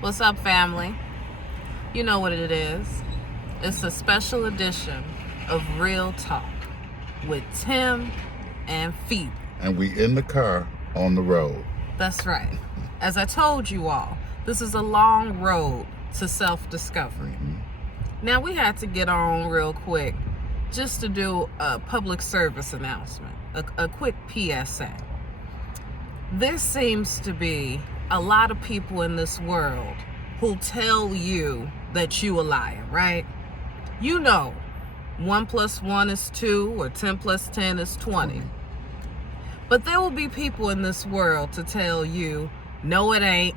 What's up, family? You know what it is. It's a special edition of Real Talk with Tim and Phoebe. And we in the car on the road. That's right. As I told you all, this is a long road to self-discovery. Now, we had to get on real quick just to do a public service announcement, a quick PSA. There seems to be a lot of people in this world who tell you that you a liar, right? You know, 1 + 1 is 2 or 10 + 10 is 20. But there will be people in this world to tell you, no it ain't,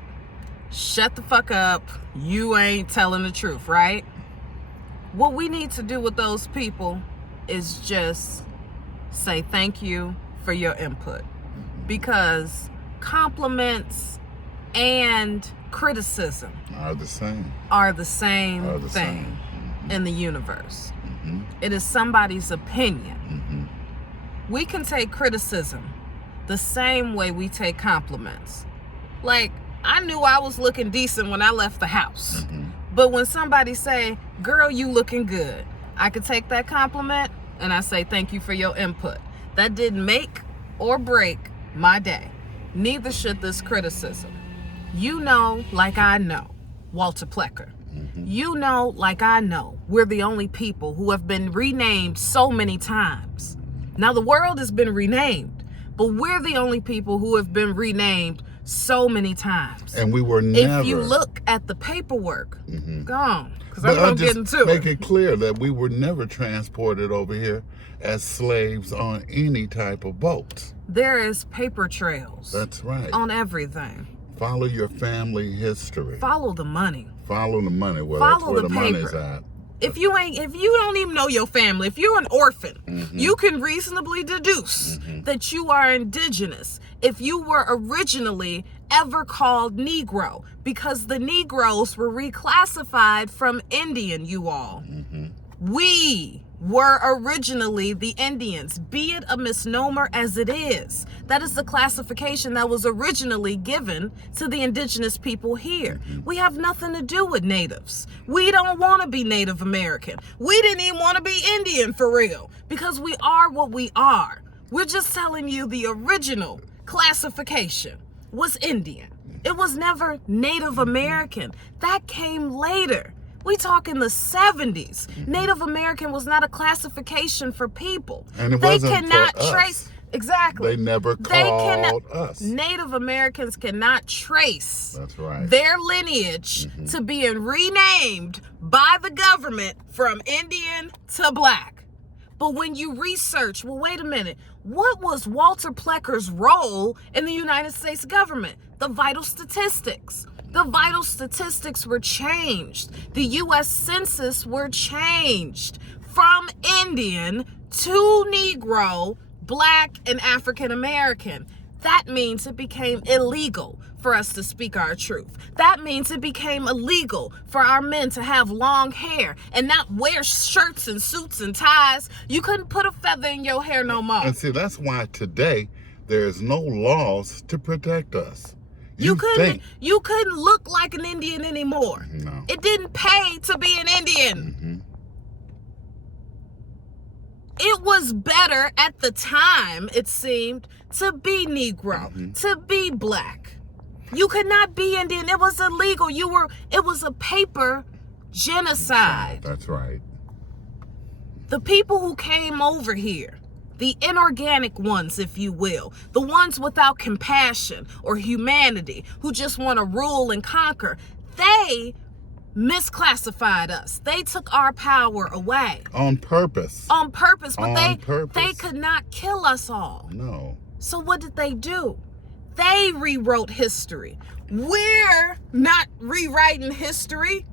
shut the fuck up, you ain't telling the truth, right? What we need to do with those people is just say thank you for your input. Because compliments and criticism Are the same. thing in the universe. It is somebody's opinion. We can take criticism the same way we take compliments. Like, I knew I was looking decent when I left the house. But when somebody say, girl, you looking good, I could take that compliment and I say, thank you for your input. That didn't make or break my day. Neither should this criticism. You know, like I know, Walter Plecker. You know, like I know, we're the only people who have been renamed so many times. Now, the world has been renamed, but we're the only people who have been renamed so many times. And we were never. If you look at the paperwork, go on, because I'm going to get into make it clear that we were never transported over here as slaves on any type of boat. There is paper trails. That's right. On everything. Follow your family history. Follow the money. Follow the money. Well, Follow that's where the the paper. money's at. If you don't even know your family, if you're an orphan, you can reasonably deduce that you are indigenous if you were originally ever called Negro, because the Negroes were reclassified from Indian, you all. We were originally the Indians, be it a misnomer as it is. That is the classification that was originally given to the indigenous people here. We have nothing to do with natives. We don't want to be Native American. We didn't even want to be Indian for real, because we are what we are. We're just telling you the original classification was Indian. It was never Native American. That came later. We talk in the 70s. Native American was not a classification for people. And it they wasn't cannot for us. trace. Exactly. They never called us. Native Americans cannot trace That's right. their lineage to being renamed by the government from Indian to black. But when you research, well, wait a minute, what was Walter Plecker's role in the United States government? The vital statistics. The vital statistics were changed. The U.S. Census were changed from Indian to Negro, Black, and African American. That means it became illegal for us to speak our truth. That means it became illegal for our men to have long hair and not wear shirts and suits and ties. You couldn't put a feather in your hair no more. And see, that's why today there's no laws to protect us. You couldn't look like an Indian anymore. No. It didn't pay to be an Indian. It was better at the time, it seemed, to be Negro, to be Black. You could not be Indian. It was illegal. It was a paper genocide. That's right. The people who came over here, the inorganic ones, if you will, the ones without compassion or humanity, who just want to rule and conquer, they misclassified us. They took our power away. On purpose. On purpose, but purpose. they could not kill us all. No. So what did they do? They rewrote history. We're not rewriting history.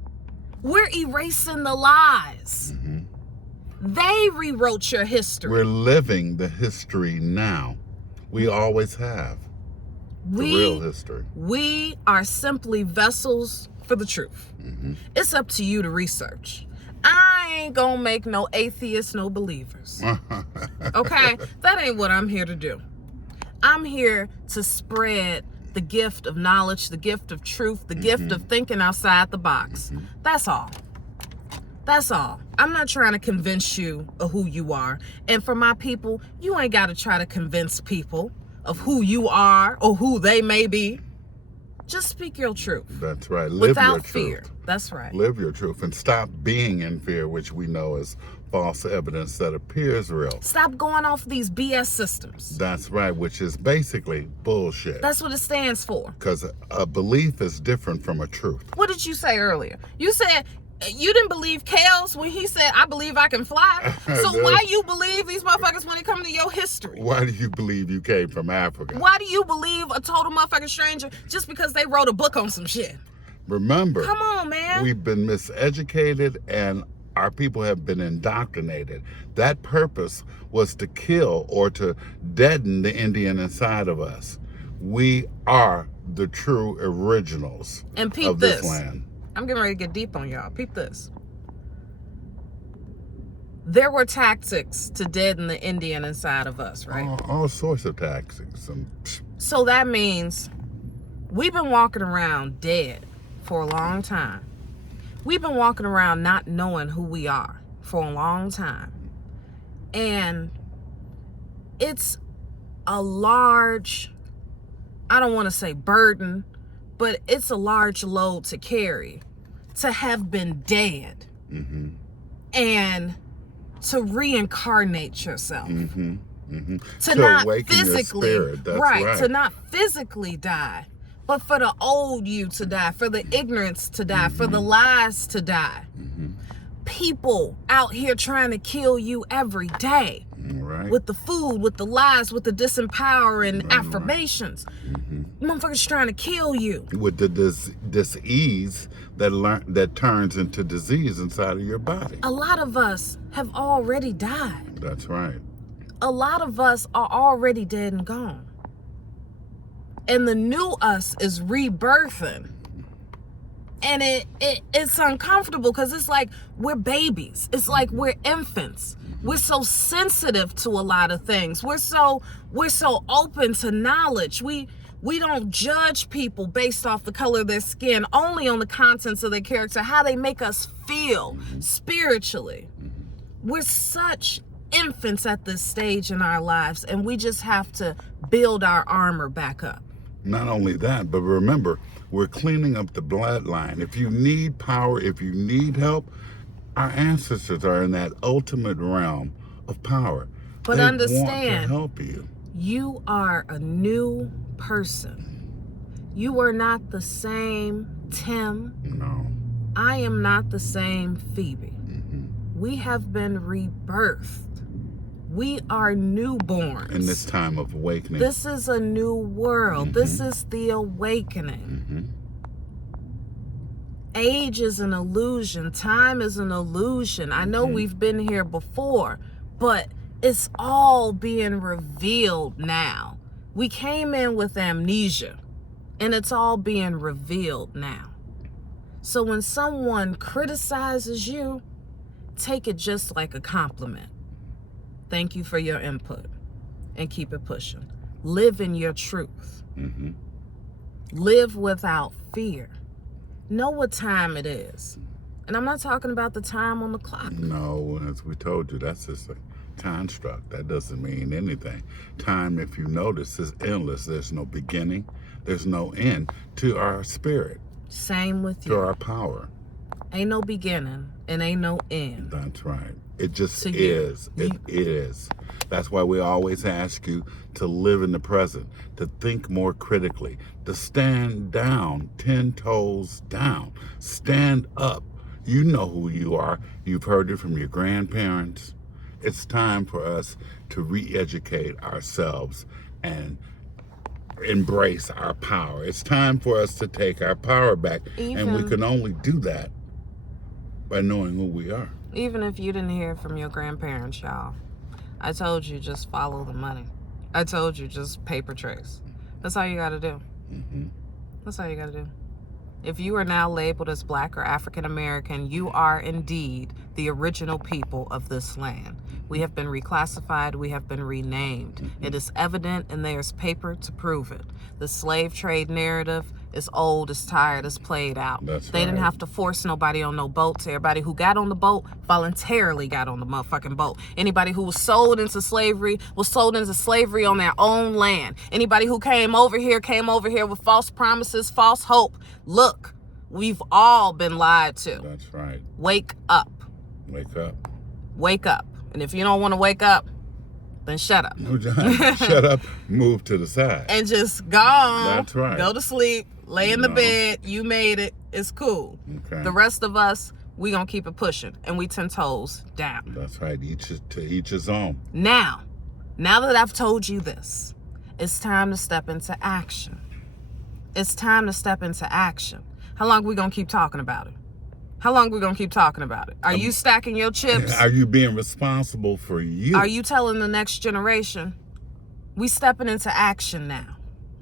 We're erasing the lies. They rewrote your history. We're living the history now. We always have. The real history. We are simply vessels for the truth. It's up to you to research. I ain't gonna make no atheists, no believers. Okay? That ain't what I'm here to do. I'm here to spread the gift of knowledge, the gift of truth, the gift of thinking outside the box. That's all. That's all. I'm not trying to convince you of who you are. And for my people, you ain't got to try to convince people of who you are or who they may be. Just speak your truth. That's right. Live without your fear. truth. That's right. Live your truth and stop being in fear, which we know is false evidence that appears real. Stop going off these BS systems. That's right, which is basically bullshit. That's what it stands for. Because a belief is different from a truth. What did you say earlier? You said you didn't believe Kels when he said, I believe I can fly. So why you believe these motherfuckers when it comes to your history? Why do you believe you came from Africa? Why do you believe a total motherfucking stranger just because they wrote a book on some shit? Remember, come on, man. We've been miseducated and our people have been indoctrinated. That purpose was to kill or to deaden the Indian inside of us. We are the true originals and peep of this land. I'm getting ready to get deep on y'all. Peep this. There were tactics to deaden the Indian inside of us, right? All sorts of tactics. So that means we've been walking around dead for a long time. We've been walking around not knowing who we are for a long time. And it's a large, I don't want to say burden, but it's a large load to carry, to have been dead and to reincarnate yourself. To not physically, to not physically die, but for the old you to die, for the ignorance to die, for the lies to die. People out here trying to kill you every day. Right. With the food, with the lies, with the disempowering affirmations. Motherfuckers trying to kill you. With the disease that turns into disease inside of your body. A lot of us have already died. That's right. A lot of us are already dead and gone. And the new us is rebirthing. And it's uncomfortable because it's like we're babies. It's like we're infants. We're so sensitive to a lot of things. We're so open to knowledge. We don't judge people based off the color of their skin, only on the contents of their character, how they make us feel spiritually. We're such infants at this stage in our lives, and we just have to build our armor back up. Not only that, but remember, we're cleaning up the bloodline. If you need power, if you need help, our ancestors are in that ultimate realm of power. But they understand, want to help you. You are a new person. You are not the same Tim. No. I am not the same Phoebe. We have been rebirthed. We are newborns. In this time of awakening. This is a new world. This is the awakening. Age is an illusion. Time is an illusion. I know we've been here before, but it's all being revealed now. We came in with amnesia, and it's all being revealed now. So when someone criticizes you, take it just like a compliment. Thank you for your input, and keep it pushing. Live in your truth. Live without fear. Know what time it is. And I'm not talking about the time on the clock. No, as we told you, that's just a construct. That doesn't mean anything. Time, if you notice, is endless. There's no beginning. There's no end to our spirit. Same with you. To our power. Ain't no beginning and ain't no end. That's right. It just is. It is. That's why we always ask you to live in the present, to think more critically, to stand down, 10 toes down. Stand up. You know who you are. You've heard it from your grandparents. It's time for us to re-educate ourselves and embrace our power. It's time for us to take our power back. And we can only do that by knowing who we are. Even if you didn't hear from your grandparents, y'all, I told you just follow the money. I told you just paper trace. That's all you got to do. That's all you got to do. If you are now labeled as Black or African American, you are indeed the original people of this land. We have been reclassified. We have been renamed. Mm-hmm. It is evident, and there's paper to prove it. The slave trade narrative is old, it's tired, it's played out. They didn't have to force nobody on no boats. Everybody who got on the boat voluntarily got on the motherfucking boat. Anybody who was sold into slavery was sold into slavery on their own land. Anybody who came over here with false promises, false hope. Look, we've all been lied to. That's right. Wake up. Wake up. Wake up. And if you don't want to wake up, then shut up. Shut up, move to the side. And just go on. That's right. Go to sleep, lay in the bed. You made it. It's cool. Okay. The rest of us, we gonna keep it pushing. And we 10 toes down. That's right. To each his own. Now that I've told you this, it's time to step into action. It's time to step into action. How long we gonna keep talking about it? How long we gonna keep talking about it? Are you stacking your chips? Are you being responsible for you? Are you telling the next generation? We stepping into action now.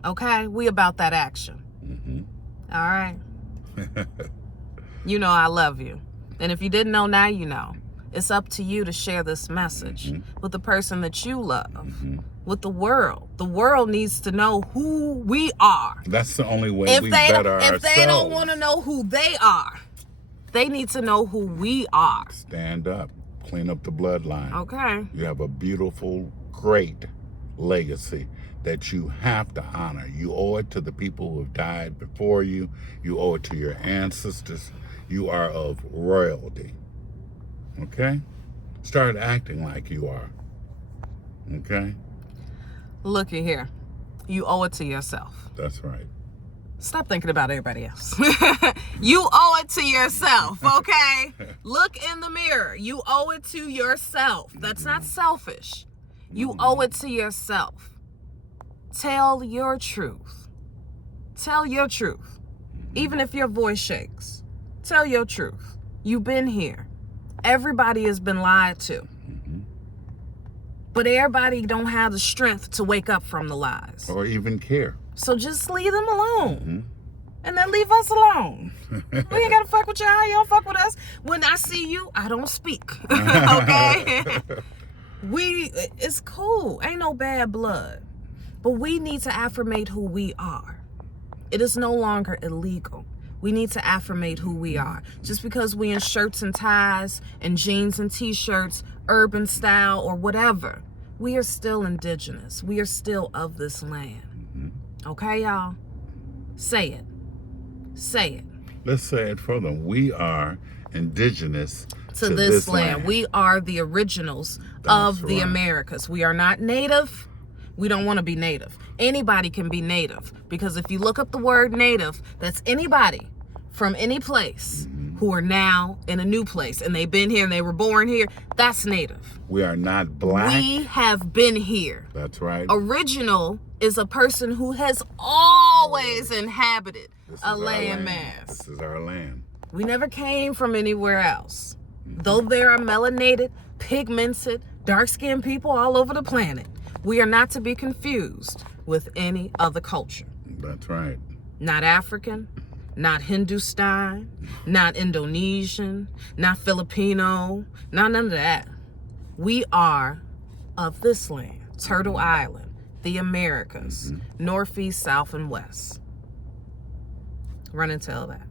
Okay? We about that action. Mm-hmm. All right? You know I love you. And if you didn't know, now you know. It's up to you to share this message with the person that you love, with the world. The world needs to know who we are. That's the only way we better ourselves. If they don't want to know who they are, they need to know who we are. Stand up. Clean up the bloodline. Okay. You have a beautiful, great legacy that you have to honor. You owe it to the people who have died before you. You owe it to your ancestors. You are of royalty. Okay? Start acting like you are. Okay? Looky here. You owe it to yourself. That's right. Stop thinking about everybody else. You owe it to yourself, okay? Look in the mirror. You owe it to yourself. That's not selfish. You owe it to yourself. Tell your truth. Tell your truth. Even if your voice shakes. Tell your truth. You've been here. Everybody has been lied to. But everybody don't have the strength to wake up from the lies. Or even care. So just leave them alone. And then leave us alone. We ain't gotta fuck with y'all. You don't fuck with us. When I see you, I don't speak. Okay? It's cool. Ain't no bad blood. But we need to affirmate who we are. It is no longer illegal. We need to affirmate who we are. Just because we in shirts and ties and jeans and t-shirts, urban style or whatever, we are still indigenous. We are still of this land. Okay, y'all? Say it. Say it. Let's say it for them. We are indigenous to this land. We are the originals of the Americas. We are not native. We don't want to be native. Anybody can be native, because if you look up the word native, that's anybody from any place who are now in a new place, and they've been here and they were born here. That's native. We are not black. We have been here. That's right. Original is a person who has always inhabited a landmass. This is our land. We never came from anywhere else. Though there are melanated, pigmented, dark-skinned people all over the planet, we are not to be confused with any other culture. That's right. Not African, not Hindustan, not Indonesian, not Filipino, not none of that. We are of this land, Turtle Island, the Americas, Northeast, South, and West. Run and tell that.